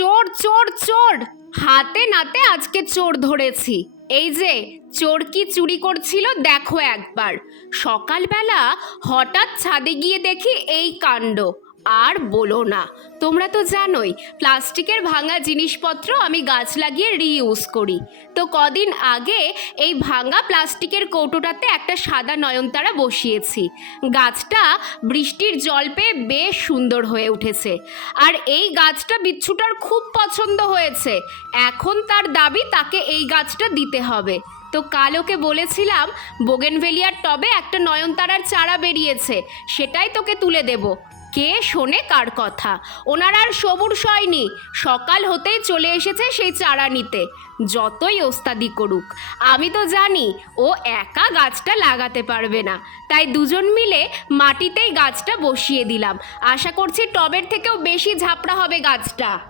চোর চোর চোর। হাতে নাতে আজকে চোর ধরেছি। এই যে, চোর কি চুরি করছিল দেখো একবার। সকালবেলা হঠাৎ ছাদে গিয়ে দেখি এই কাণ্ড। আর বলো না তোমরা তো জানোই, প্লাস্টিকের ভাঙা জিনিসপত্র আমি গাছ লাগিয়ে রিইউজ করি। তো কদিন আগে এই ভাঙা প্লাস্টিকের কৌটোটাতে একটা সাদা নয়নতারা বসিয়েছি। গাছটা বৃষ্টির জল পেয়ে বেশ সুন্দর হয়ে উঠেছে। আর এই গাছটা বিচ্ছুটার খুব পছন্দ হয়েছে। এখন তার দাবি তাকে এই গাছটা দিতে হবে। তো কাল ওকে বলেছিলাম, বোগেনভেলিয়ার টবে একটা নয়নতারার চারা বেরিয়েছে, সেটাই তোকে তুলে দেব। কে শোনে কার কথা? ওনার আর সবুর সয়নি সকাল হতেই চলে এসেছে সেই চারা নিতে যতই ওস্তাদি করুক। আমি তো জানি, ও একা গাছটা লাগাতে পারবে না। তাই দুজন মিলে মাটিতেই গাছটা বসিয়ে দিলাম। আশা করছি টবের থেকেও বেশি ঝাপড়া হবে গাছটা।